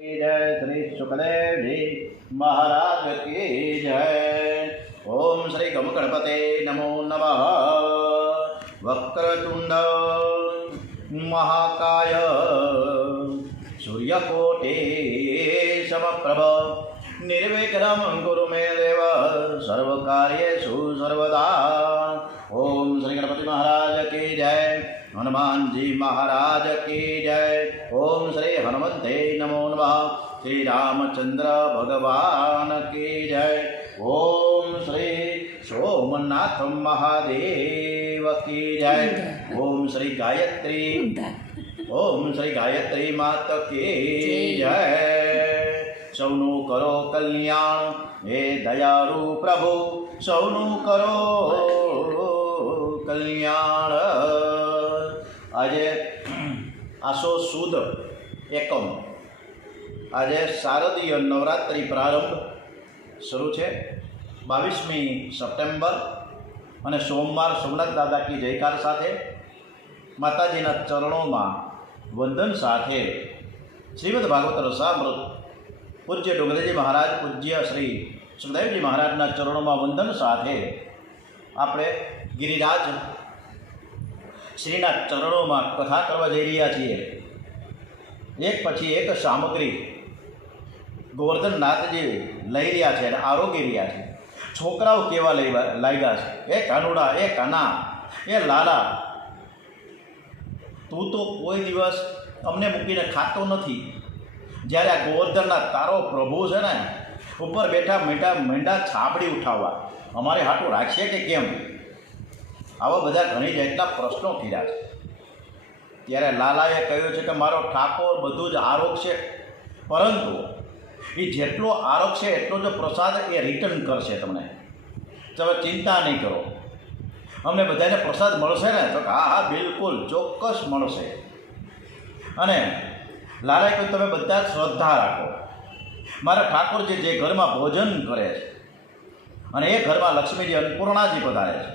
जय श्री सुखदेव जी महाराज की जय। ओम श्री गम गणपते नमो नमः। वक्रतुंड महाकाय सूर्यकोटि समप्रभ निर्विघ्नं कुरु मे देव सर्वकार्येषु सर्वदा। ओम श्री गणपति महाराज की जय। हनुमान जी महाराज की जय। ओम श्री हनुमते नमो नमः। श्री रामचंद्र भगवान की जय। ओम श्री सोमनाथ महादेव की जय। ओम श्री गायत्री मात की जय। सौनु करो कल्याण हे दयालु प्रभु, सौनु करो कल्याण। આજે આસો સુદ એકમ, આજે શારદીય નવરાત્રિ પ્રારંભ શરૂ છે 22મી સપ્ટેમ્બર અને સોમવાર સોમનાથ દાદા કી જયકાર સાથે માતાજીના ચરણોમાં વંદન સાથે શ્રીમદ ભાગવત રસામૃત પૂજ્ય ડુંગરેજી મહારાજ પૂજ્ય શ્રી સુખદેવજી મહારાજના ચરણોમાં વંદન સાથે આપણે ગિરિરાજ શ્રીના ચરણોમાં કથા કરવા જઈ રહ્યા છીએ। એક પછી એક સામગ્રી ગોવર્ધનનાથજી લઈ રહ્યા છે અને આરોગી રહ્યા છે। છોકરાઓ કેવા લાગ્યા છે, એ કાનુડા, એ કાના, એ લાલા, તું તો કોઈ દિવસ અમને મૂકીને ખાતો નથી। જ્યારે આ ગોવર્ધનના તારો પ્રભુ છે ને ઉપર બેઠા મેંઢા છાબડી ઉઠાવવા અમારે હાટું રાખશે કે કેમ? આવા બધા ઘણી જેટલા પ્રશ્નો કર્યા છે। ત્યારે લાલાએ કહ્યું છે કે મારો ઠાકોર બધું જ આરોગશે, પરંતુ એ જેટલો આરોગશે એટલો જ પ્રસાદ એ રિટર્ન કરશે તમને, તમે ચિંતા નહીં કરો, અમને બધાને પ્રસાદ મળશે ને? તો હા હા બિલકુલ ચોક્કસ મળશે। અને લાલાએ કહ્યું તમે બધા જ શ્રદ્ધા રાખો, મારા ઠાકોરજી જે ઘરમાં ભોજન કરે છે અને એ ઘરમાં લક્ષ્મીજી અન્નપૂર્ણાજી પધારે છે,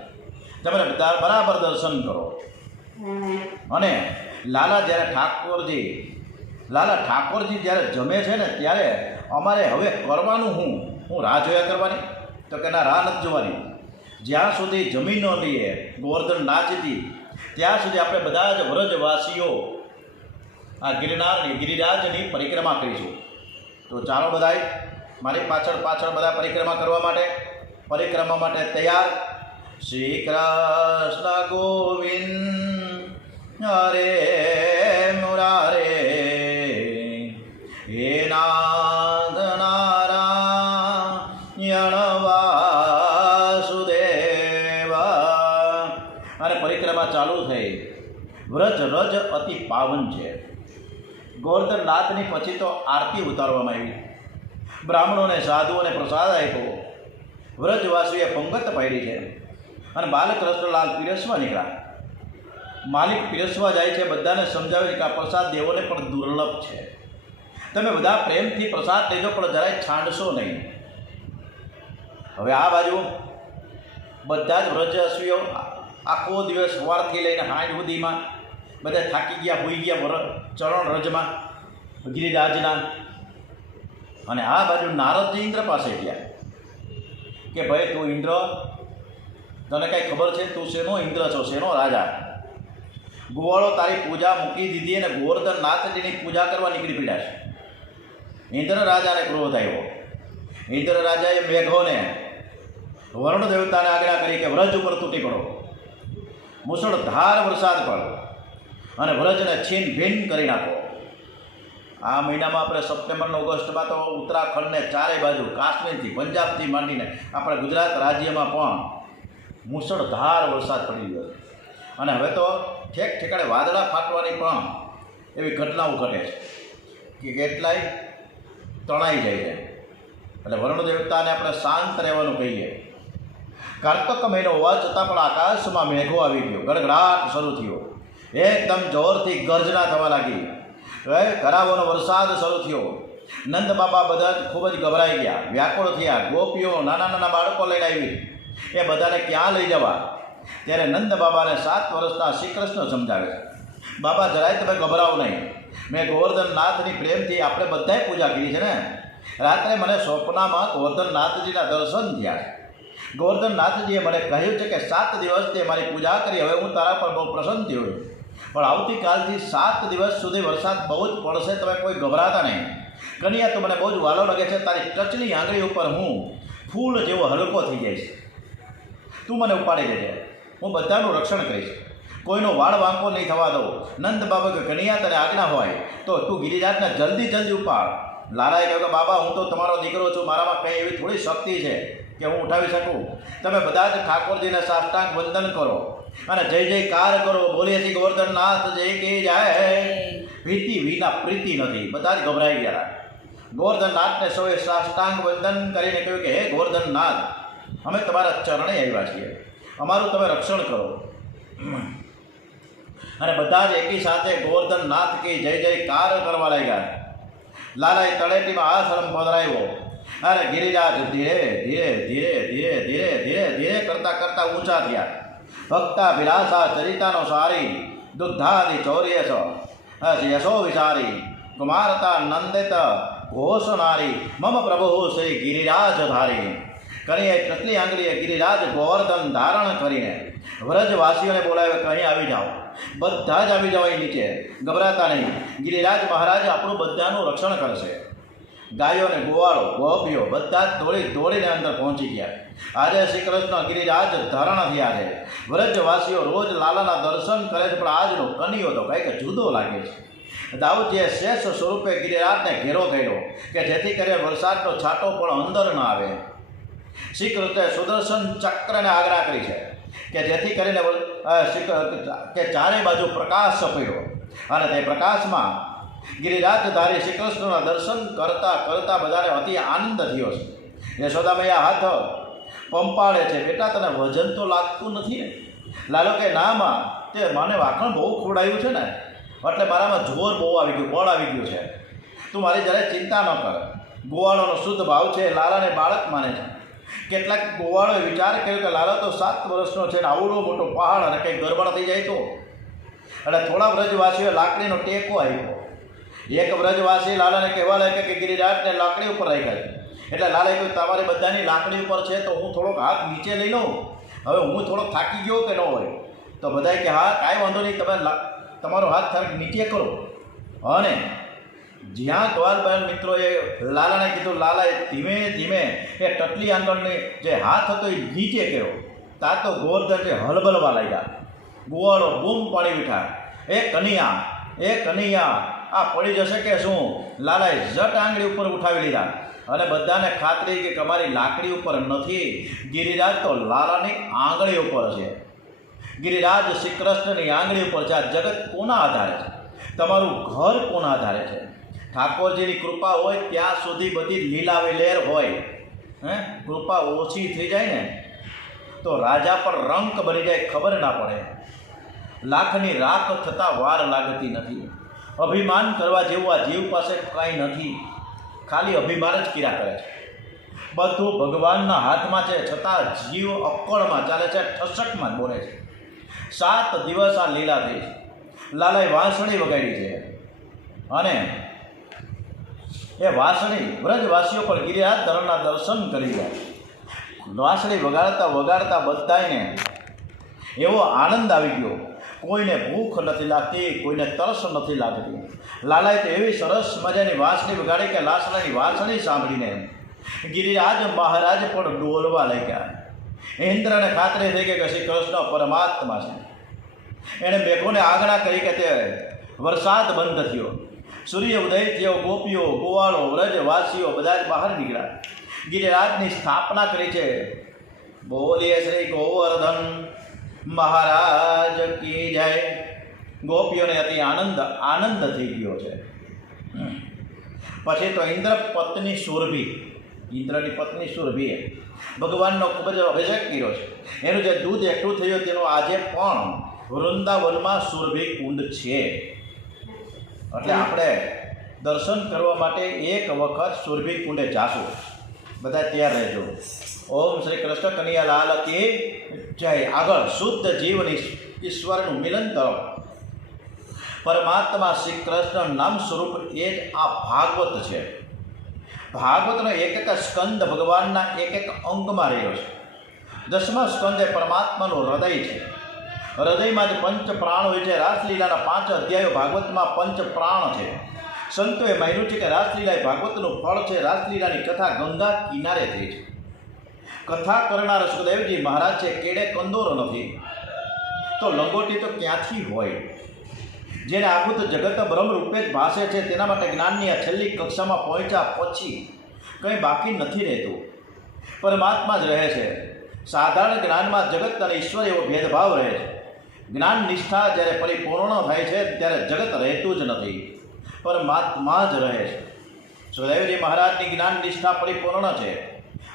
તમે બધા બરાબર દર્શન કરો। અને લાલા ઠાકોરજી જ્યારે જમે છે ને ત્યારે અમારે હવે કરવાનું હું રાહ જોયા કરવાની? તો કે ના, રાહ નથી જોવાની। જ્યાં સુધી જમી ન લઈએ ગોવર્ધનનાથજી ત્યાં સુધી આપણે બધા જ વ્રજવાસીઓ આ ગિરિરાજની પરિક્રમા કરીશું। તો ચાલો બધાય મારી પાછળ બધા પરિક્રમા માટે તૈયાર। શ્રી કૃષ્ણ ગોવિંદ હરે મુરારે, હે નાથ નારાયણ વાસુદેવ। અને પરિક્રમા ચાલુ થઈ। વ્રજ રજ અતિ પાવન છે। ગોવર્ધનનાથની પછી તો આરતી ઉતારવામાં આવી, બ્રાહ્મણોને સાધુઓને પ્રસાદ આપ્યો, વ્રજવાસીઓએ પંગત પાડી છે અને બાલકૃષ્ણલાલ પીરસવા નીકળ્યા। માલિક પીરસવા જાય છે, બધાને સમજાવે કે આ પ્રસાદ દેવોને પણ દુર્લભ છે, તમે બધા પ્રેમથી પ્રસાદ લેજો પણ જરાય છાંડશો નહીં। હવે આ બાજુ બધા જ વ્રજવાસીઓ આખો દિવસ સવારથી લઈને સાંજ સુધીમાં બધા થાકી ગયા, હોઈ ગયા ચરણ રજમાં ગિરિરાજના। અને આ બાજુ નારદજી ઇન્દ્ર પાસે ગયા કે ભાઈ તું ઇન્દ્ર, તને કાંઈ ખબર છે તું શેનો ઇન્દ્ર છો, શેનો રાજા? ગોવાળો તારી પૂજા મૂકી દીધી અને ગોવર્ધનનાથજીની પૂજા કરવા નીકળી પડ્યા છે। ઇન્દ્ર રાજાને ક્રોધ આવ્યો। ઇન્દ્ર રાજાએ મેઘોને વરુણ દેવતાને આજ્ઞા કરી કે વ્રજ ઉપર તૂટી પડો, મુસળધાર વરસાદ પડો અને વ્રજને છીન ભીન કરી નાખો। આ મહિનામાં આપણે સપ્ટેમ્બર ઓગસ્ટમાં તો ઉત્તરાખંડને ચારે બાજુ, કાશ્મીરથી પંજાબથી માંડીને આપણે ગુજરાત રાજ્યમાં પણ મુસળધાર વરસાદ પડી ગયો છે। અને હવે તો ઠેક ઠેકાણે વાદળા ફાટવાની પણ એવી ઘટનાઓ ઘટે છે કે કેટલાય તણાઈ જાય છે। એટલે વરુણ દેવતાને આપણે શાંત રહેવાનું કહીએ। કાર્તક મહિનો હોવા છતાં પણ આકાશમાં મેઘો આવી ગયો, ગડગડાટ શરૂ થયો, એકદમ જોરથી ગર્જના થવા લાગી, કરાવોનો વરસાદ શરૂ થયો। નંદ બાબા બધા ખૂબ જ ગભરાઈ ગયા, વ્યાકુળ થયા। ગોપીઓ નાના બાળકો લઈને આવી, એ બધાને ક્યાં લઈ જવા? ત્યારે નંદ બાબાને 7 વર્ષના શ્રી કૃષ્ણ સમજાવે છે, બાબા જરાય તમે ગભરાવો નહીં, મેં ગોવર્ધનનાથની પ્રેમથી આપણે બધાએ પૂજા કરી છે ને. રાત્રે મને સ્વપ્નમાં ગોવર્ધનનાથજીના દર્શન થયા. ગોવર્ધનનાથજીએ મને કહ્યું છે કે 7 દિવસ તે મારી પૂજા કરી, હવે હું તારા પર બહુ પ્રસન્ન થયો છું. પણ આવતીકાલથી 7 દિવસ સુધી વરસાદ બહુ જ પડશે, તમે કોઈ ગભરાતા નહીં. કન્યા તો મને બહુ જ વાલો લાગે છે, તારી ટચની આંગળી ઉપર હું ફૂલ જેવો હલકો થઈ જઈશ. તું મને ઉપાડી લેજે, હું બધાનું રક્ષણ કરીશ, કોઈનો વાળ વાંકો નહીં થવા દઉં. નંદ બાબા કે કન્યા તને આજ્ઞા હોય તો તું ગિરિરાજને જલ્દી ઉપાડ. લાલાએ કહ્યું કે બાબા, હું તો તમારો દીકરો છું, મારામાં કંઈ એવી થોડી શક્તિ છે કે હું ઉઠાવી શકું. તમે બધા જ ઠાકોરજીને સાષ્ટાંગ વંદન કરો અને જય જયકાર કરો. બોલીએ છીએ ગોવર્ધનનાથ જય કે જાય. ભીતિ વિના પ્રીતિ નથી. બધા જ ગભરાઈ ગયા. ગોવર્ધનનાથને સૌએ સાષ્ટાંગ વંદન કરીને કહ્યું કે હે ગોવર્ધનનાથ, અમે તમારા ચરણે આવ્યા છીએ, અમારું તમે રક્ષણ કરો. અને બધા જ એકી સાથે ગોવર્ધનનાથ કી જય જયકાર કરવા લાગ્યા. લાલાએ તળેટીમાં હાથ પધરાવ્યો અને ગિરિરાજ ધીરે ધીરે ધીરે ધીરે ધીરે ધીરે ધીરે કરતા ઊંચા થયા. ભક્તા વિલાસા ચરિતાનો સારી દુગ્ધાદિ ચૌર્યસ યશો વિચારી કુમારતા નંદિત ઘોષનારી મમ પ્રભુ શ્રી ગિરિરાજ ધારી. કરીને ટચલી આંગળીએ ગિરિરાજ ગોવર્ધન ધારણ કરીને વ્રજવાસીઓને બોલાવે કે અહીં આવી જાઓ. બધા જ આવી જાઓ અહીં નીચે, ગભરાતા નહીં. ગિરિરાજ મહારાજ આપણું બધાનું રક્ષણ કરશે. ગાયો અને ગોવાળો ગોપીઓ બધા જ દોડીને અંદર પહોંચી ગયા. આજે શ્રી કૃષ્ણ ગિરિરાજ ધારણ થયા છે. વ્રજવાસીઓ રોજ લાલાના દર્શન કરે છે, પણ આજનો કનિયો તો કંઈક જુદો લાગે છે. દાઉદજીએ શેષ સ્વરૂપે ગિરિરાજને ઘેરો કર્યો કે જેથી કરીને વરસાદનો છાંટો પણ અંદર ન આવે. શ્રી કૃષ્ણે સુદર્શન ચક્રને આજ્ઞા કરી છે કે જેથી કરીને કે ચારે બાજુ પ્રકાશ પડ્યો અને તે પ્રકાશમાં ગિરિરાજધારી શ્રી કૃષ્ણના દર્શન કરતા બધાને અતિ આનંદ થયો છે. યશોદામૈયા હાથ પંપાળે છે, બેટા તને વજન તો લાગતું નથી ને? લાલો કે નામાં તે મને વાખણ બહુ ખોડાયું છે ને, એટલે મારામાં જોર બહુ આવી ગયું, બળ આવી ગયું છે. તું મારી જ્યારે ચિંતા ન કર. ગોવાળોનો શુદ્ધ ભાવ છે, લાલાને બાળક માને છે. કેટલાક ગોવાળોએ વિચાર કર્યો કે લાલો તો 7 વર્ષનો છે ને આવડો મોટો પહાડ અને કંઈક ગરબડ થઈ જાય તો. એટલે થોડા વ્રજવાસીઓએ લાકડીનો ટેકો આપ્યો. એક વ્રજવાસી લાલાને કહેવા લાગે કે ગિરિરાજને લાકડી ઉપર રાખ્યા છે. એટલે લાલાએ કહ્યું તમારી બધાની લાકડી ઉપર છે તો હું થોડોક હાથ નીચે લઈ લઉં. હવે હું થોડોક થાકી ગયો કે ન હોય તો બધાએ કે હા કાંઈ વાંધો નહીં, તમે તમારો હાથ થોડોક નીચે કરો. અને જ્યાં ગ્વાલબાઈ મિત્રોએ લાલાને કીધું, લાલાએ ધીમે ધીમે એ ટટલી આંગળને જે હાથ હતો એ નીચે કર્યો. ત્યાં તો ગોવર્ધન જે હલબલવા લાગ્યા. ગોવાળો બૂમ પાડી ઉઠ્યા, એ કનૈયા આ પડી જશે કે શું? લાલાએ જટ આંગળી ઉપર ઉઠાવી લીધા અને બધાને ખાતરી કે અમારી લાકડી ઉપર નથી, ગિરિરાજ તો લાલાની આંગળી ઉપર છે. ગિરિરાજ શ્રી કૃષ્ણની આંગળી ઉપર છે. આ જગત કોના આધારે છે? તમારું ઘર કોના આધારે છે? ઠાકોરજીની કૃપા હોય ત્યાં સુધી બધી લીલા વેલેર હોય. કૃપા ઓછી થઈ જાય ને તો રાજા પર રંક બની જાય, ખબર ના પડે. લાખની રાખ થતાં વાર લાગતી નથી. અભિમાન કરવા જેવું આ જીવ પાસે કાંઈ નથી, ખાલી અભિમાન જ કર્યા કરે છે. બધું ભગવાનના હાથમાં છે, છતાં જીવ અક્કડમાં ચાલે છે, ઠસકમાં બોલે છે. 7 દિવસ આ લીલા થઈ છે. લાલાએ વાંસળી વગાડી છે અને એ વાંસળી વ્રજવાસીઓ પર ગિરિરાજ ધરણના દર્શન કરી ગયા. વાંસળી વગાડતા બધાને એવો આનંદ આવી ગયો. કોઈને ભૂખ નથી લાગતી, કોઈને તરસ નથી લાગતી. લાલાએ તો એવી સરસ મજાની વાંસળી વગાડી કે લાસલાની વાંસળી સાંભળીને ગિરિરાજ મહારાજ પણ ડોલવા લાગ્યા. ઇન્દ્રને ખાતરી થઈ ગઈ કે શ્રી કૃષ્ણ પરમાત્મા છે. એણે મેઘોને આજ્ઞા કરી કે તે વરસાદ બંધ થયો. સૂર્ય ઉદય થયો. ગોપીઓ ગોવાળો વ્રજવાસીઓ બધા જ બહાર નીકળ્યા. ગિરિરાજની સ્થાપના કરી છે. બોલીએ શ્રી ગોવર્ધન મહારાજ કી જય. ગોપીઓને અતિ આનંદ થઈ ગયો છે. પછી તો ઇન્દ્રની પત્ની સુરભીએ ભગવાનનો ખૂબ જ અભિષેક કર્યો છે. એનું જે દૂધ એકઠું થયું તેનું આજે પણ વૃંદાવનમાં સુરભી કુંડ છે. એટલે આપણે દર્શન કરવા માટે એક વખત સુરભી કુંડે જાશું. બધા તૈયાર રહેજો. ઓમ શ્રી કૃષ્ણ કનૈયા લાલ કી જય. આગળ શુદ્ધ જીવની ઈશ્વરનું મિલન તરફ પરમાત્મા શ્રી કૃષ્ણ નામ સ્વરૂપ એ જ આ ભાગવત છે. ભાગવતનો એક એક સ્કંદ ભગવાનના એક એક અંગમાં રહ્યો છે. 10મા સ્કંદ એ પરમાત્માનું હૃદય છે. હૃદયમાં જ પંચ પ્રાણ હોય છે. રાસલીલાના 5 અધ્યાયો ભાગવતમાં પંચ પ્રાણ છે. સંતોએ માન્યું છે કે રાસલીલા એ ભાગવતનું ફળ છે. રાસલીલાની કથા ગંગા કિનારે થઈ છે. કથા કરનાર સુખદેવજી મહારાજ છે. કેડે કંદોરો નથી તો લંગોટી તો ક્યાંથી હોય? જેને આખું તો જગત બ્રહ્મ રૂપે જ ભાસે છે, તેના માટે જ્ઞાનની આ છેલ્લી કક્ષામાં પહોંચ્યા પછી કંઈ બાકી નથી રહેતું. પરમાત્મા જ રહે છે. સાધારણ જ્ઞાનમાં જગત અને ઈશ્વર એવો ભેદભાવ રહે છે. જ્ઞાન નિષ્ઠા જ્યારે પરિપૂર્ણ થાય છે ત્યારે જગત રહેતું જ નથી, પરમાત્મા જ રહે છે. સુખદેવજી મહારાજની જ્ઞાન નિષ્ઠા પરિપૂર્ણ છે.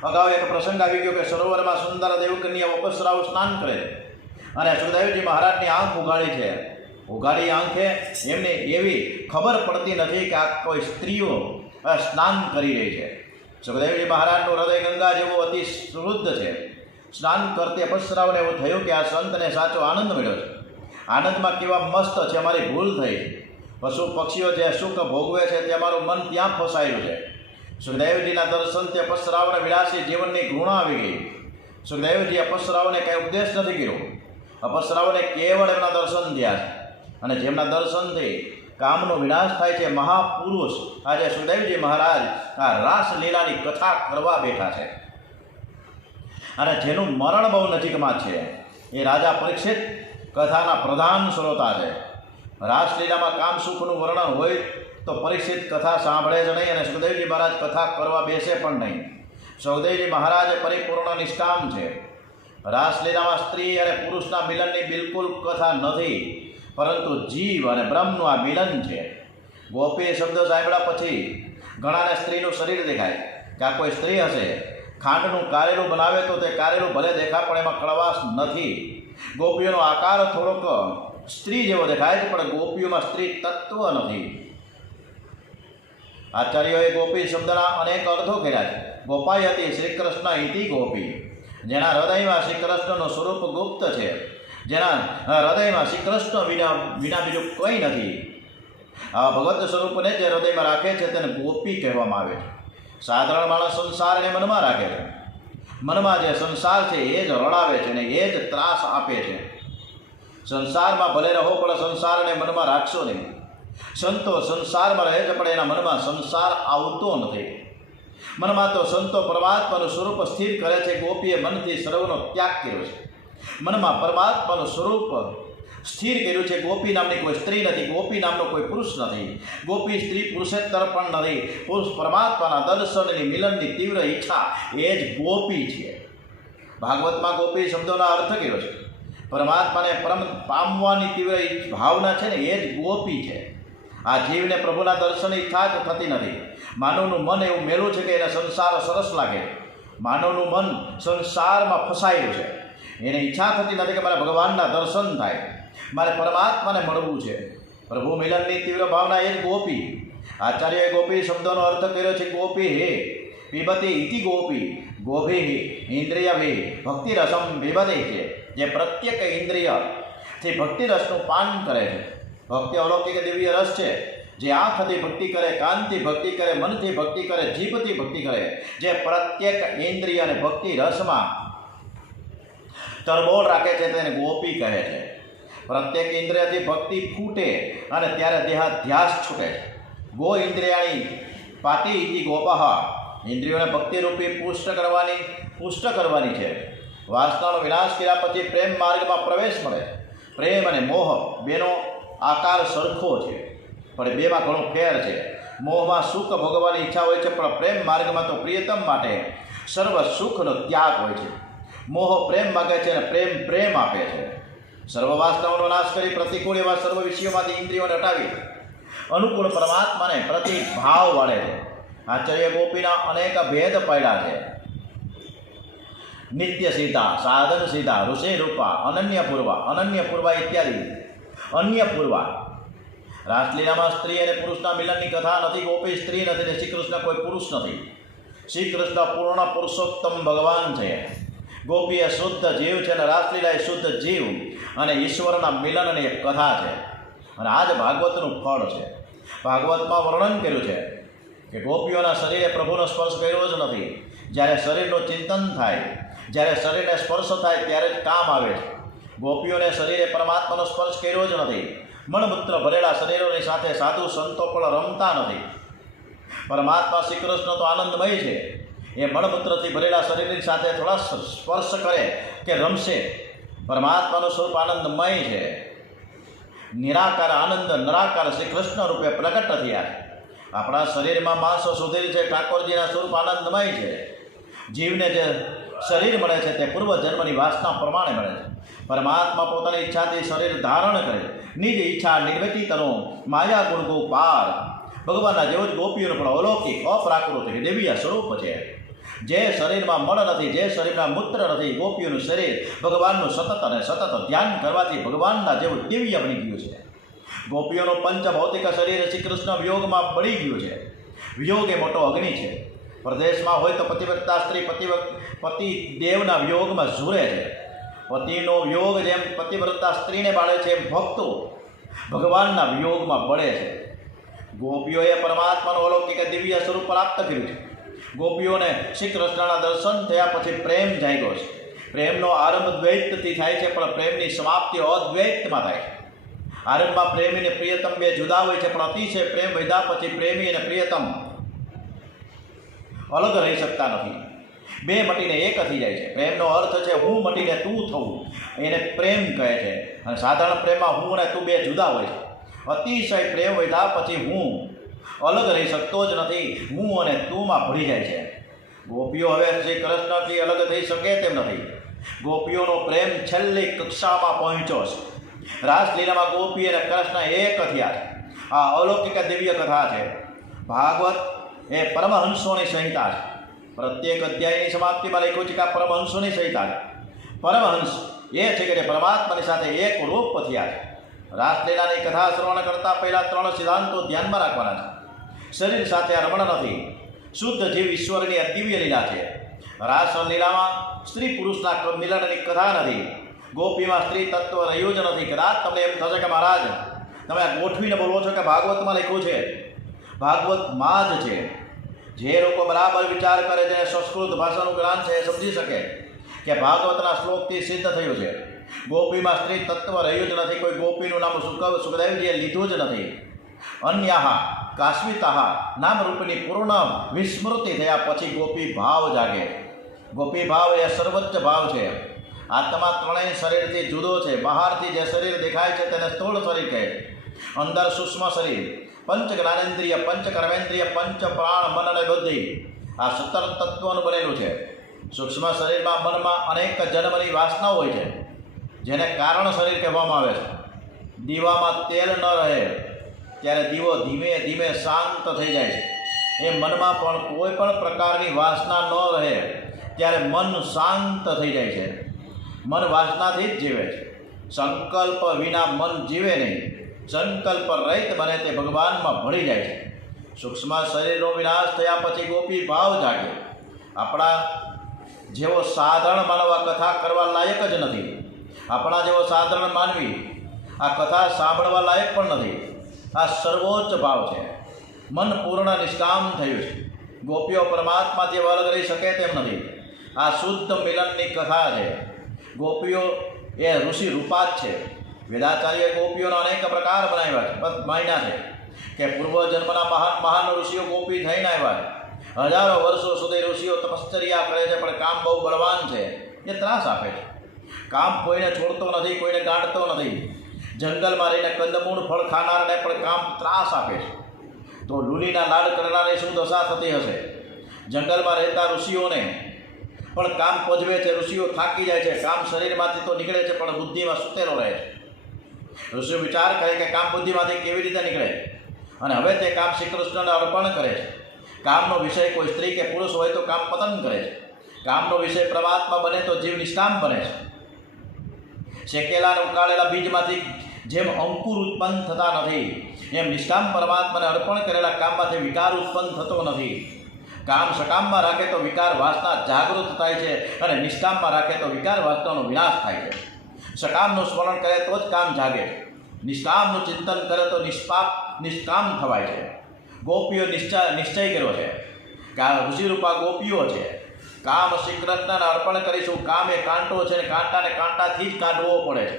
અગાઉ એક પ્રસંગ આવી ગયો કે સરોવરમાં સુંદર દેવકન્યા અપસરાઓ સ્નાન કરે છે અને સુખદેવજી મહારાજની આંખ ઉઘાડી છે. ઉઘાડી આંખે એમને એવી ખબર પડતી નથી કે આ કોઈ સ્ત્રીઓ સ્નાન કરી રહી છે. સુખદેવજી મહારાજનું હૃદય ગંગા જેવું અતિ શુદ્ધ છે. સ્નાન કરતી અપસરાઓને એવું થયું કે આ સંતને સાચો આનંદ મળ્યો છે. આનંદમાં કેવા મસ્ત છે, અમારી ભૂલ થઈ. પશુ પક્ષીઓ જે સુખ ભોગવે છે તે અમારું મન ત્યાં ફસાયેલું છે. સુખદેવજીના દર્શનથી અપસરાઓને વિલાસી જીવનની ઘૃણા આવી ગઈ. સુખદેવજી અપસરાઓને કંઈ ઉપદેશ નથી કર્યો. અપસરાઓને કેવળ એમના દર્શન થયા છે અને જેમના દર્શનથી કામનો વિનાશ થાય છે. મહાપુરુષ આજે સુખદેવજી મહારાજ આ રાસલીલાની કથા કરવા બેઠા છે અને જેનું મરણ બહુ નજીકમાં છે એ રાજા પરીક્ષિત કથાના પ્રધાન શ્રોતા છે. રાસલીલામાં કામ સુખનું વર્ણન હોય તો પરીક્ષિત કથા સાંભળે જ નહીં અને સુખદેવજી મહારાજ કથા કરવા બેસે પણ નહીં. સુખદેવજી મહારાજ પરિપૂર્ણ નિષ્કામ છે. રાસલીલામાં સ્ત્રી અને પુરુષના મિલનની બિલકુલ કથા નથી, પરંતુ જીવ અને બ્રહ્મનું આ મિલન છે. ગોપી શબ્દ સાંભળ્યા પછી ઘણાને સ્ત્રીનું શરીર દેખાય કે આ કોઈ સ્ત્રી હશે. ખાંડનું કારેલું બનાવે તો તે કારેલું ભલે દેખાય પણ એમાં કડવાશ નથી. ગોપીઓનો આકાર થોડોક સ્ત્રી જેવો દેખાય છે પણ ગોપીઓમાં સ્ત્રી તત્વ નથી. આચાર્યોએ ગોપી શબ્દના અનેક અર્થો કર્યા છે. ગોપાઈ હતી શ્રી કૃષ્ણ ઇતિ ગોપી. જેના હૃદયમાં શ્રી કૃષ્ણનું સ્વરૂપ ગુપ્ત છે, જેના હૃદયમાં શ્રી કૃષ્ણ વિના બીજું કંઈ નથી. આ ભગવત સ્વરૂપને જે હૃદયમાં રાખે છે તેને ગોપી કહેવામાં આવે છે. સાધારણ માણસ સંસારને મનમાં રાખે છે. મનમાં જે સંસાર છે એ જ રડાવે છે અને એ જ ત્રાસ આપે છે. સંસારમાં ભલે રહો પણ સંસારને મનમાં રાખશો નહીં. સંતો સંસારમાં રહે છે પણ એના મનમાં સંસાર આવતો નથી. મનમાં તો સંતો પરમાત્માનું સ્વરૂપ સ્થિર કરે છે. ગોપીએ મનથી સર્વનો ત્યાગ કર્યો છે. મનમાં પરમાત્માનું સ્વરૂપ સ્થિર કર્યું છે. ગોપી નામની કોઈ સ્ત્રી નથી, ગોપી નામનો કોઈ પુરુષ નથી. ગોપી સ્ત્રી પુરુષેતર પણ નથી. પુરુષ પરમાત્માના દર્શનની મિલનની તીવ્ર ઈચ્છા એ જ ગોપી છે. ભાગવતમાં ગોપી શબ્દોનો અર્થ કર્યો છે. પરમાત્માને પરમ પામવાની તીવ્ર ભાવના છે ને એ જ ગોપી છે. આ જીવને પ્રભુના દર્શનની ઈચ્છા જ થતી નથી. માનવનું મન એવું મેલું છે કે એને સંસાર સરસ લાગે. માનવનું મન સંસારમાં ફસાયેલું છે. એને ઈચ્છા થતી નથી કે મારે ભગવાનના દર્શન થાય, મારે પરમાત્માને મળવું છે. પ્રભુ મિલનની તીવ્ર ભાવના એ જ ગોપી. આચાર્યએ ગોપી શબ્દોનો અર્થ કર્યો છે ગોપી હે પીબતી ઇતિ ગોપી. ગોભી ઇન્દ્રિયભી ભક્તિરસમ પીબતે છે. જે પ્રત્યેક ઇન્દ્રિયથી ભક્તિરસનું પાન કરે છે. ભક્તિ અલૌકિક દિવ્ય રસ છે. જે આંખથી ભક્તિ કરે, કાનથી ભક્તિ કરે, મનથી ભક્તિ કરે, જીભથી ભક્તિ કરે, જે પ્રત્યેક ઇન્દ્રિય અને ભક્તિ રસમાં તરબોળ રાખે છે તેને ગોપી કહે છે. પ્રત્યેક ઇન્દ્રિયથી ભક્તિ ફૂટે અને ત્યારે દેહાધ્યાસ છૂટે છે. ગો ઇન્દ્રિયાણી પાતી ઇતિ ગોપઃ. ઇન્દ્રિયોને ભક્તિરૂપી પુષ્ટ કરવાની છે. વાસનાનો વિનાશ કર્યા પછી પ્રેમ માર્ગમાં પ્રવેશ મળે. પ્રેમ અને મોહ બેનો આકાર સરખો છે પણ બેમાં ઘણો ફેર છે. મોહમાં સુખ ભોગવવાની ઈચ્છા હોય છે પણ પ્રેમ માર્ગમાં તો પ્રિયતમ માટે સર્વ સુખનો ત્યાગ હોય છે. મોહ પ્રેમ માગે છે અને પ્રેમ આપે છે. સર્વ વાસનાઓનો નાશ કરી પ્રતિકૂળ એવા સર્વ વિષયોમાંથી ઇન્દ્રિયોને હટાવી અનુકૂળ પરમાત્માને પ્રતિભાવ વાળે છે. આચાર્ય ગોપીના અનેક ભેદ પાડ્યા છે. નિત્ય સીતા, સાધન સીતા, ઋષિ રૂપા, અનન્ય પૂર્વા ઇત્યાદિ. અન્ય પૂર્વા. રાસલીલામાં સ્ત્રી અને પુરુષના મિલનની કથા નથી. ગોપી સ્ત્રી નથી ને શ્રી કૃષ્ણ કોઈ પુરુષ નથી. શ્રી કૃષ્ણ પૂર્ણ પુરુષોત્તમ ભગવાન છે. ગોપી એ શુદ્ધ જીવ છે અને રાસલીલા એ શુદ્ધ જીવ અને ઈશ્વરના મિલનની એક કથા છે. અને આ જ ભાગવતનું ફળ છે. ભાગવતમાં વર્ણન કર્યું છે કે ગોપીઓના શરીરે પ્રભુનો સ્પર્શ કર્યો જ નથી. જ્યારે શરીરનું ચિંતન થાય, જ્યારે શરીરને સ્પર્શ થાય ત્યારે જ કામ આવે છે. ગોપીઓને શરીરે પરમાત્માનો સ્પર્શ કર્યો જ નથી. મણમૂત્ર ભરેલા શરીરોની સાથે સાધુ સંતો પણ રમતા નથી. પરમાત્મા શ્રી કૃષ્ણ તો આનંદમય છે. એ મણમૂત્રથી ભરેલા શરીરની સાથે થોડા સ્પર્શ કરે કે રમશે. પરમાત્માનું સ્વરૂપ આનંદમય છે. નિરાકાર આનંદ નિરાકાર શ્રી કૃષ્ણ રૂપે પ્રગટ થયા છે. આપણા શરીરમાં માંસ સુધીર છે. ઠાકોરજીના સ્વરૂપ આનંદમય છે. જીવને જે શરીર મળે છે તે પૂર્વજન્મની વાસના પ્રમાણે મળે છે. પરમાત્મા પોતાની ઈચ્છાથી શરીર ધારણ કરે. નિજ ઈચ્છા નિર્મિતિ તનો માયા ગુણગો પાર. ભગવાનના જેવું જ ગોપીઓનું પણ અલૌકિક અપ્રાકૃતિક દિવ્ય સ્વરૂપ છે. જે શરીરમાં મળ નથી, જે શરીરમાં મૂત્ર નથી, ગોપીઓનું શરીર ભગવાનનું સતત અને સતત ધ્યાન કરવાથી ભગવાનના જેવું દિવ્ય બની ગયું છે. ગોપીઓનું પંચભૌતિક શરીર શ્રી કૃષ્ણ વિયોગમાં બળી ગયું છે. વિયોગ એ મોટો અગ્નિ છે. પ્રદેશમાં હોય તો પતિવ્રતા સ્ત્રી પતિ દેવના વિયોગમાં ઝૂરે છે. પતિનો વિયોગ જેમ પતિવ્રતા સ્ત્રીને બાળે છે, એમ ભક્તો ભગવાનના વિયોગમાં બળે છે. ગોપીઓએ પરમાત્માનું અલૌકિક દિવ્ય સ્વરૂપ પ્રાપ્ત કર્યું છે. ગોપીઓને શ્રી કૃષ્ણના દર્શન થયા પછી પ્રેમ જાગ્યો છે. પ્રેમનો આરંભ દ્વૈતથી થાય છે, પણ પ્રેમની સમાપ્તિ અદ્વૈતમાં થાય છે. આરંભમાં પ્રેમી અને પ્રિયતમ બે જુદા હોય છે, પણ અતિશય પ્રેમ વધ્યા પછી પ્રેમી અને પ્રિયતમ અલગ રહી શકતા નથી. બે મટીને એક થઈ જાય છે. પ્રેમનો અર્થ છે હું મટીને તું થવું, એને પ્રેમ કહે છે. અને સાધારણ પ્રેમમાં હું અને તું બે જુદા હોય છે. અતિશય પ્રેમ વધ્યા પછી હું અલગ રહી શકતો જ નથી. હું અને તુંમાં ભળી જાય છે. ગોપીઓ હવે શ્રી કૃષ્ણથી અલગ થઈ શકે તેમ નથી. ગોપીઓનો પ્રેમ છેલ્લી કક્ષામાં પહોંચ્યો છે. રાસલીલામાં ગોપી અને કૃષ્ણ એક થયા છે. આ અલૌકિક દિવ્ય કથા છે. ભાગવત એ પરમહંસોની સંહિતા છે. પ્રત્યેક અધ્યાયની સમાપ્તિમાં લખ્યું છે કે આ પરમહંસોની સંહિતા છે. પરમહંસ એ છે કે જે પરમાત્માની સાથે એક રૂપ થયા છે. રાસલીલાની કથા શ્રવણ કરતાં પહેલાં 3 સિદ્ધાંતો ધ્યાનમાં રાખવાના છે. શરીર સાથે રમણ નથી. શુદ્ધ જીવ ઈશ્વરની દિવ્ય લીલા છે. રાસલીલામાં સ્ત્રી પુરુષના મિલનની કથા નથી. ગોપીમાં સ્ત્રી તત્વ રહ્યું જ નથી. કદાચ તમને એમ થશે કે મહારાજ તમે ગોઠવીને બોલો છો કે ભાગવતમાં લખ્યું છે. ભાગવતમાં જ છે. જે લોકો બરાબર વિચાર કરે છે, સંસ્કૃત ભાષાનું જ્ઞાન છે, એ સમજી શકે કે ભાગવતના શ્લોકથી સિદ્ધ થયું છે. ગોપીમાં સ્ત્રી તત્વ રહ્યું જ નથી. કોઈ ગોપીનું નામ સુખદેવજીએ લીધું જ નથી. અન્યાહા કાશ્મિતાહા નામરૂપની પૂર્ણ વિસ્મૃતિ થયા પછી ગોપી ભાવ જાગે. ગોપી ભાવ એ સર્વોચ્ચ ભાવ છે. આત્મા ત્રણેય શરીરથી જુદો છે. બહારથી જે શરીર દેખાય છે તેને સ્થૂળ શરીર કહે. અંદર સૂક્ષ્મ શરીર, પંચ જ્ઞાનેન્દ્રિય, પંચ કર્મેન્દ્રિય, પંચ પ્રાણ, મન અને બુદ્ધિ, આ 17 તત્વોનું બનેલું છે. સૂક્ષ્મ શરીરમાં મનમાં અનેક જન્મની વાસનાઓ હોય છે, જેને કારણ શરીર કહેવામાં આવે છે. દીવામાં તેલ ન રહે ત્યારે દીવો ધીમે ધીમે શાંત થઈ જાય છે. એ મનમાં પણ કોઈ પણ પ્રકારની વાસના ન રહે ત્યારે મન શાંત થઈ જાય છે. મન વાસનાથી જ જીવે છે. સંકલ્પ વિના મન જીવે નહીં. સંકલ્પ રહિત બને તે ભગવાનમાં ભળી જાય છે. સૂક્ષ્મ શરીરનો વિનાશ થયા પછી ગોપી ભાવ જાગે. આપણા જેવો સાધારણ માનવ આ કથા કરવા લાયક જ નથી. આપણા જેવો સાધારણ માનવી આ કથા સાંભળવા લાયક પણ નથી. આ સર્વોચ્ચ ભાવ છે. મન પૂર્ણ નિષ્કામ થયું છે. ગોપીઓ પરમાત્માથી અલગ રહી શકે તેમ નથી. આ શુદ્ધ મિલનની કથા છે. ગોપીઓ એ ઋષિ રૂપા જ છે. વેદાચાર્ય ગોપીઓના અનેક પ્રકાર માન્યા છે કે પૂર્વજન્મના મહાન મહાન ઋષિઓ ગોપી થઈને આવ્યા છે. હજારો વર્ષો સુધી ઋષિઓ તપશ્ચર્યા કરે છે, પણ કામ બહુ બળવાન છે. એ ત્રાસ આપે છે. કામ કોઈને છોડતો નથી, કોઈને ગાંઠતો નથી. જંગલમાં રહીને કંદમૂળ ફળ ખાનારને પણ કામ ત્રાસ આપે છે. તો લુલીના લાડ કરનારની શું દશા થતી હશે? જંગલમાં રહેતા ઋષિઓને પણ કામ પજવે છે. ઋષિઓ થાકી જાય છે. કામ શરીરમાંથી તો નીકળે છે, પણ બુદ્ધિમાં સૂતેલો રહે છે. ઋષિઓ વિચાર કરે કે કામ બુદ્ધિમાંથી કેવી રીતે નીકળે, અને હવે તે કામ શ્રી કૃષ્ણને અર્પણ કરે છે. કામનો વિષય કોઈ સ્ત્રી કે પુરુષ હોય તો કામ પતન કરે છે. કામનો વિષય પરમાત્મા બને તો જીવ નિષ્કામ બને છે. શેકેલા અને ઉકાળેલા બીજમાંથી જેમ અંકુર ઉત્પન્ન થતા નથી, એમ નિષ્કામ પરમાત્માને અર્પણ કરેલા કામમાંથી વિકાર ઉત્પન્ન થતો નથી. કામ સકામમાં રાખે તો વિકાર વાસના જાગૃત થાય છે, અને નિષ્કામમાં રાખે તો વિકાર વાસનાનો વિનાશ થાય છે. સકામનું સ્મરણ કરે તો જ કામ જાગે. નિષ્કામનું ચિંતન કરે તો નિષ્કામ થવાય છે. ગોપીઓ નિશ્ચય કર્યો છે કે આ ઋષિરૂપા ગોપીઓ છે, કામ શ્રી કૃષ્ણને અર્પણ કરીશું. કામ એ કાંટો છે ને કાંટાને કાંટાથી જ કાઢવો પડે છે.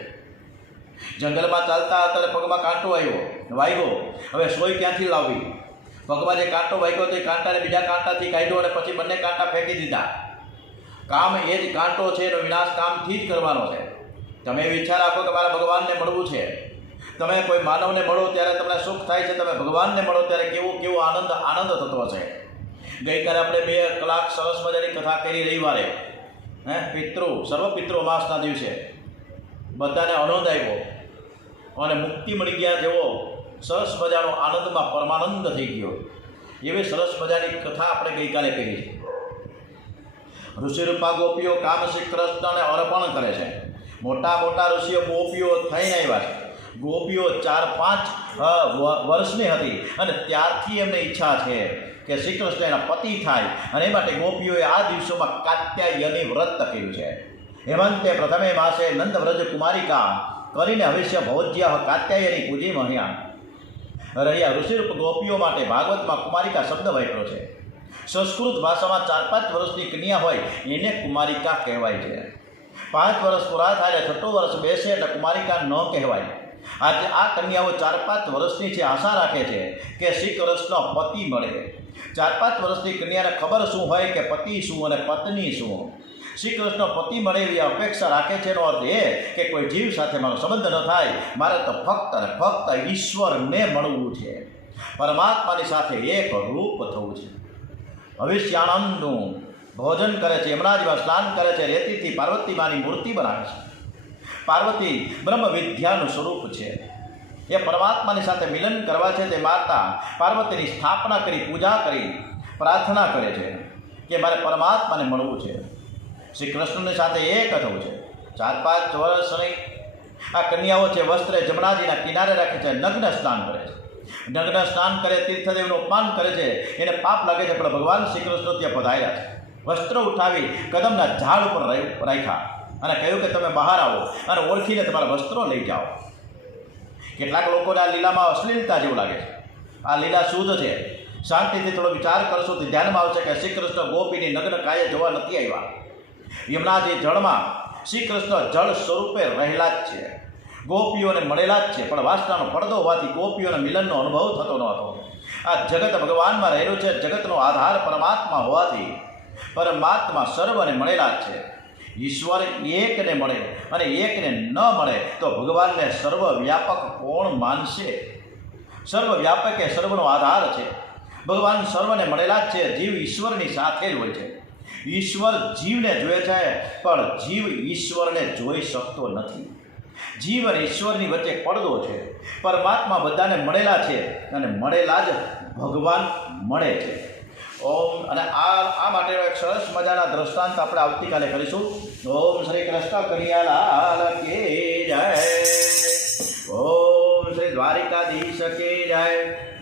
જંગલમાં ચાલતા હતા પગમાં કાંટો વાગ્યો, હવે સોય ક્યાંથી લાવવી? પગમાં જે કાંટો વાગ્યો તો એ કાંટાને બીજા કાંટાથી કાઢ્યો અને પછી બંને કાંટા ફેંકી દીધા. કામ એ જ કાંટો છે, એનો વિનાશ કામથી જ કરવાનો છે. તમે એવી ઈચ્છા રાખો કે મારા ભગવાનને મળવું છે. તમે કોઈ માનવને મળો ત્યારે તમને સુખ થાય છે, તમે ભગવાનને મળો ત્યારે કેવો આનંદ થતો હશે. ગઈકાલે આપણે 2 કલાક સરસ મજાની કથા કરી રવિવારે, સર્વ પિતૃ અમાસના દિવસે બધાને આનંદ આવ્યો અને મુક્તિ મળી ગયા જેવો સરસ મજાનો આનંદમાં પરમાનંદ થઈ ગયો. એવી સરસ મજાની કથા આપણે ગઈકાલે કરી છે. ઋષિરૂપા ગોપીઓ કામ શ્રી કૃષ્ણને અર્પણ કરે છે. મોટા મોટા ઋષિઓ ગોપીઓ થઈને આવ્યા છે. ગોપીઓ 4-5 વર્ષની હતી અને ત્યારથી એમને ઈચ્છા છે કે શ્રી કૃષ્ણ એના પતિ થાય, અને એ માટે ગોપીઓએ આ દિવસોમાં કાત્યાયની વ્રત કર્યું છે. હેમંતે પ્રથમે માસે નંદવ્રજ કુમારિકા કરીને હવિષ્ય ભોજ્ય કાત્યાયની પૂજી મહ્યા રહ્યા. ઋષિરૂપ ગોપીઓ માટે ભાગવતમાં કુમારિકા શબ્દ વાપર્યો છે. સંસ્કૃત ભાષામાં 4-5 વર્ષની કન્યા હોય એને કુમારિકા કહેવાય છે. 5 વર્ષ પૂરા થાય એટલે 6ઠું વર્ષ બેસે એટલે કુમારિકા ન કહેવાય. આજે આ કન્યાઓ 4-5 વર્ષની છે, આશા રાખે છે કે શ્રી કૃષ્ણ પતિ મળે. 4-5 વર્ષની કન્યાને ખબર શું હોય કે પતિ શું અને પત્ની શું. શ્રી કૃષ્ણ પતિ મળે એવી અપેક્ષા રાખે છે. એનો અર્થ એ કે કોઈ જીવ સાથે મારો સંબંધ ન થાય, મારે તો ફક્ત અને ફક્ત ઈશ્વરને મળવું છે, પરમાત્માની સાથે એક રૂપ થવું છે. ભવિષ્યાનંદનું ભોજન કરે છે, યમુનાજીમાં સ્નાન કરે છે, રેતીથી પાર્વતીમાની મૂર્તિ બનાવે છે. પાર્વતી બ્રહ્મ વિદ્યાનું સ્વરૂપ છે. એ પરમાત્માની સાથે મિલન કરવા છે. તે માતા પાર્વતીની સ્થાપના કરી, પૂજા કરી, પ્રાર્થના કરે છે કે મારે પરમાત્માને મળવું છે, શ્રી કૃષ્ણની સાથે એક થવું છે. 4-5 વર્ષની આ કન્યાઓ છે, વસ્ત્રે જમનાજીના કિનારે રાખે છે, નગ્ન સ્નાન કરે છે. નગ્ન સ્નાન કરે, તીર્થદેવનું અપમાન કરે છે, એને પાપ લાગે છે, પણ ભગવાન શ્રી કૃષ્ણ ત્યાં પધાર્યા છે. વસ્ત્ર ઉઠાવી કદમના ઝાડ ઉપર રાખ્યા અને કહ્યું કે તમે બહાર આવો અને ઓળખીને તમારા વસ્ત્રો લઈ જાઓ. કેટલાક લોકોને આ લીલામાં અશ્લીલતા જેવું લાગે છે. આ લીલા શુદ્ધ છે. શાંતિથી થોડો વિચાર કરશો તો ધ્યાનમાં આવશે કે શ્રી કૃષ્ણ ગોપીની નગ્ન કાયા જોવા નથી આવ્યા. યમુનાજી જળમાં શ્રી કૃષ્ણ જળ સ્વરૂપે રહેલા જ છે, ગોપીઓને મળેલા જ છે, પણ વાસનાનો પડદો હોવાથી ગોપીઓને મિલનનો અનુભવ થતો ન હતો. આ જગત ભગવાનમાં રહેલું છે. જગતનો આધાર પરમાત્મા હોવાથી પરમાત્મા સર્વને મળેલા જ છે. ઈશ્વર એકને મળે અને એકને ન મળે તો ભગવાનને સર્વવ્યાપક કોણ માનશે? સર્વવ્યાપક એ સર્વનો આધાર છે. ભગવાન સર્વને મળેલા જ છે. જીવ ઈશ્વરની સાથે જ હોય છે. ઈશ્વર જીવને જોવે છે, પણ જીવ ઈશ્વરને જોઈ શકતો નથી. જીવ અને ઈશ્વરની વચ્ચે પડદો છે. પરમાત્મા બધાને મળેલા છે અને મળેલા જ ભગવાન મળે છે. ઓમ. અને આ માટેનો એક સરસ મજાના દ્રષ્ટાંત આપણે આવતીકાલે કરીશું. ઓમ શ્રી કૃષ્ણ કનૈયાલાલ કી જય. ઓમ શ્રી દ્વારિકાધીશ કી જય.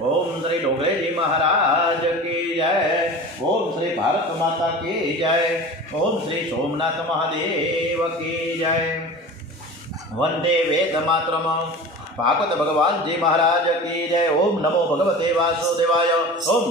ઓમ શ્રી ડોગરેજી મહારાજ કી જય. ઓમ શ્રી ભારત માતા કી જય. ઓમ શ્રી સોમનાથ મહાદેવ કી જય. વંદે વેદ માતરમ. ભાગવત ભગવાનજી મહારાજ કી જય. ઓમ નમો ભગવતે વાસુદેવાય. ઓમ